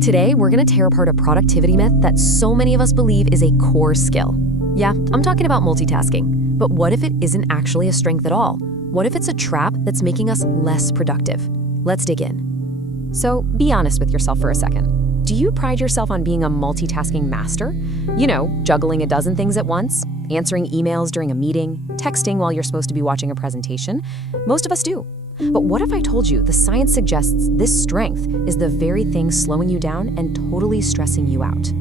Today, we're going to tear apart a productivity myth that so many of us believe is a core skill. Yeah, I'm talking about multitasking. But what if it isn't actually a strength at all? What if it's a trap that's making us less productive? Let's dig in. So, be honest with yourself for a second. Do you pride yourself on being a multitasking master? You know, juggling a dozen things at once, answering emails during a meeting, texting while you're supposed to be watching a presentation? Most of us do. But what if I told you the science suggests this strength is the very thing slowing you down and totally stressing you out?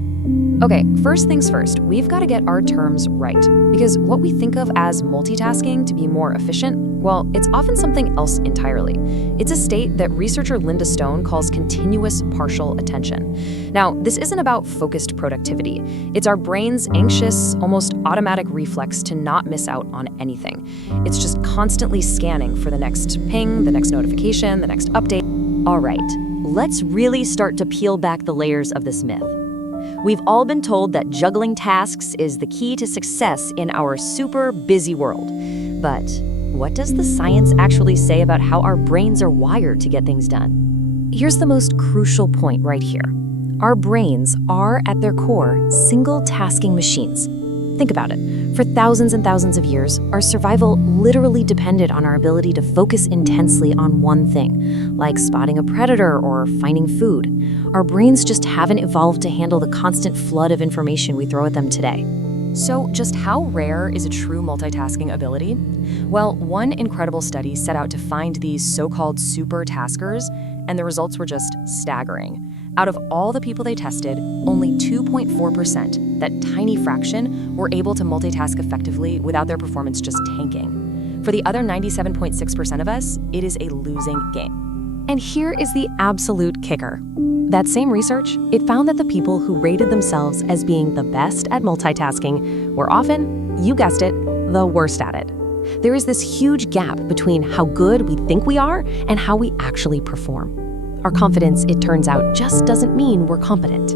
Okay, first things first, we've got to get our terms right. Because what we think of as multitasking to be more efficient, well, it's often something else entirely. It's a state that researcher Linda Stone calls continuous partial attention. Now, this isn't about focused productivity. It's our brain's anxious, almost automatic reflex to not miss out on anything. It's just constantly scanning for the next ping, the next notification, the next update. All right, let's really start to peel back the layers of this myth. We've all been told that juggling tasks is the key to success in our super busy world. But what does the science actually say about how our brains are wired to get things done? Here's the most crucial point right here. Our brains are, at their core, single-tasking machines. Think about it. For thousands and thousands of years, our survival literally depended on our ability to focus intensely on one thing, like spotting a predator or finding food. Our brains just haven't evolved to handle the constant flood of information we throw at them today. So just how rare is a true multitasking ability? Well, one incredible study set out to find these so-called super taskers, and the results were just staggering. Out of all the people they tested, only 2.4%, that tiny fraction, were able to multitask effectively without their performance just tanking. For the other 97.6% of us, it is a losing game. And here is the absolute kicker. That same research, it found that the people who rated themselves as being the best at multitasking were often, you guessed it, the worst at it. There is this huge gap between how good we think we are and how we actually perform. Our confidence, it turns out, just doesn't mean we're competent.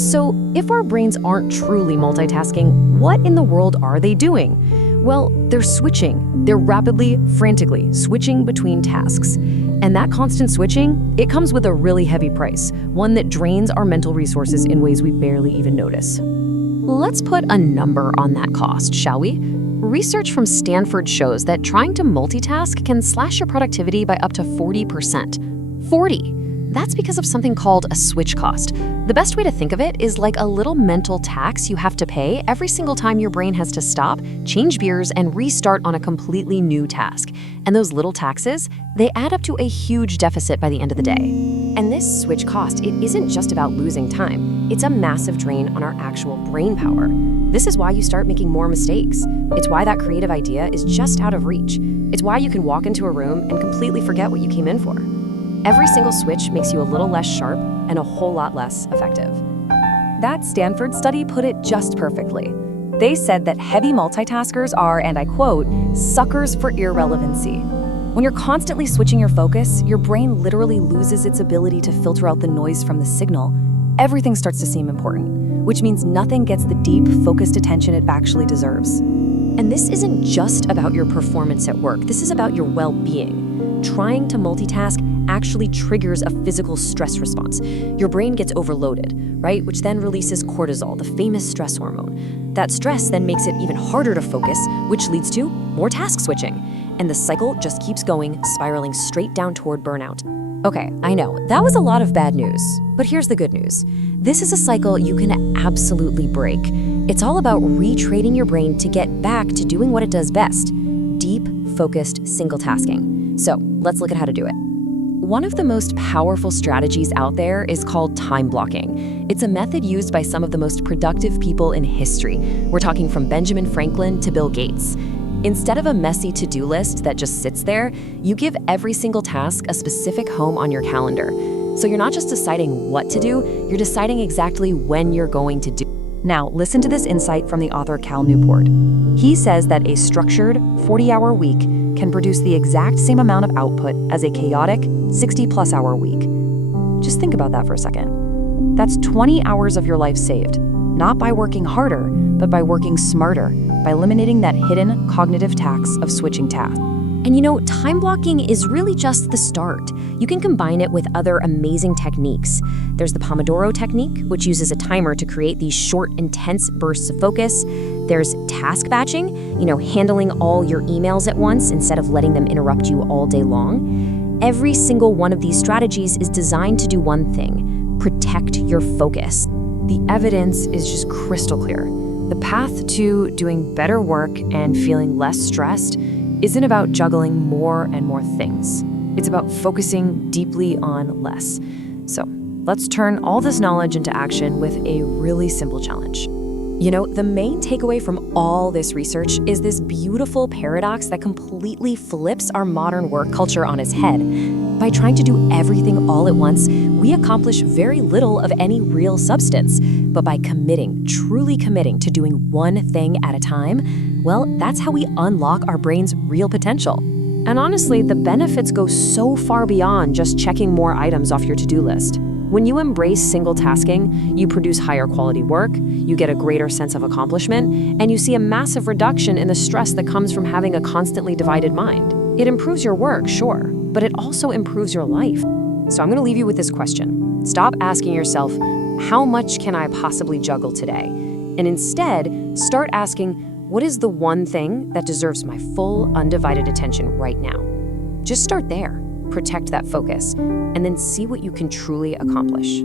So if our brains aren't truly multitasking, what in the world are they doing? Well, they're switching. They're rapidly, frantically switching between tasks. And that constant switching, it comes with a really heavy price, one that drains our mental resources in ways we barely even notice. Let's put a number on that cost, shall we? Research from Stanford shows that trying to multitask can slash your productivity by up to 40%. 40! That's because of something called a switch cost. The best way to think of it is like a little mental tax you have to pay every single time your brain has to stop, change gears, and restart on a completely new task. And those little taxes, they add up to a huge deficit by the end of the day. And this switch cost, it isn't just about losing time. It's a massive drain on our actual brain power. This is why you start making more mistakes. It's why that creative idea is just out of reach. It's why you can walk into a room and completely forget what you came in for. Every single switch makes you a little less sharp and a whole lot less effective. That Stanford study put it just perfectly. They said that heavy multitaskers are, and I quote, suckers for irrelevancy. When you're constantly switching your focus, your brain literally loses its ability to filter out the noise from the signal. Everything starts to seem important, which means nothing gets the deep, focused attention it actually deserves. And this isn't just about your performance at work. This is about your well-being. Trying to multitask actually triggers a physical stress response. Your brain gets overloaded, right? Which then releases cortisol, the famous stress hormone. That stress then makes it even harder to focus, which leads to more task switching. And the cycle just keeps going, spiraling straight down toward burnout. Okay, I know, that was a lot of bad news, but here's the good news. This is a cycle you can absolutely break. It's all about retraining your brain to get back to doing what it does best, deep, focused, single tasking. So let's look at how to do it. One of the most powerful strategies out there is called time blocking. It's a method used by some of the most productive people in history. We're talking from Benjamin Franklin to Bill Gates. Instead of a messy to-do list that just sits there, you give every single task a specific home on your calendar. So you're not just deciding what to do, you're deciding exactly when you're going to do. Now, listen to this insight from the author Cal Newport. He says that a structured 40-hour week can produce the exact same amount of output as a chaotic 60-plus hour week. Just think about that for a second. That's 20 hours of your life saved, not by working harder, but by working smarter, by eliminating that hidden cognitive tax of switching tasks. And time blocking is really just the start. You can combine it with other amazing techniques. There's the Pomodoro technique, which uses a timer to create these short, intense bursts of focus. There's task batching, handling all your emails at once instead of letting them interrupt you all day long. Every single one of these strategies is designed to do one thing: protect your focus. The evidence is just crystal clear. The path to doing better work and feeling less stressed isn't about juggling more and more things. It's about focusing deeply on less. So let's turn all this knowledge into action with a really simple challenge. The main takeaway from all this research is this beautiful paradox that completely flips our modern work culture on its head. By trying to do everything all at once, we accomplish very little of any real substance. But by truly committing to doing one thing at a time, well, that's how we unlock our brain's real potential. And honestly, the benefits go so far beyond just checking more items off your to-do list. When you embrace single tasking, you produce higher quality work, you get a greater sense of accomplishment, and you see a massive reduction in the stress that comes from having a constantly divided mind. It improves your work, sure, but it also improves your life. So I'm going to leave you with this question. Stop asking yourself, how much can I possibly juggle today? And instead, start asking, what is the one thing that deserves my full, undivided attention right now? Just start there. Protect that focus, and then see what you can truly accomplish.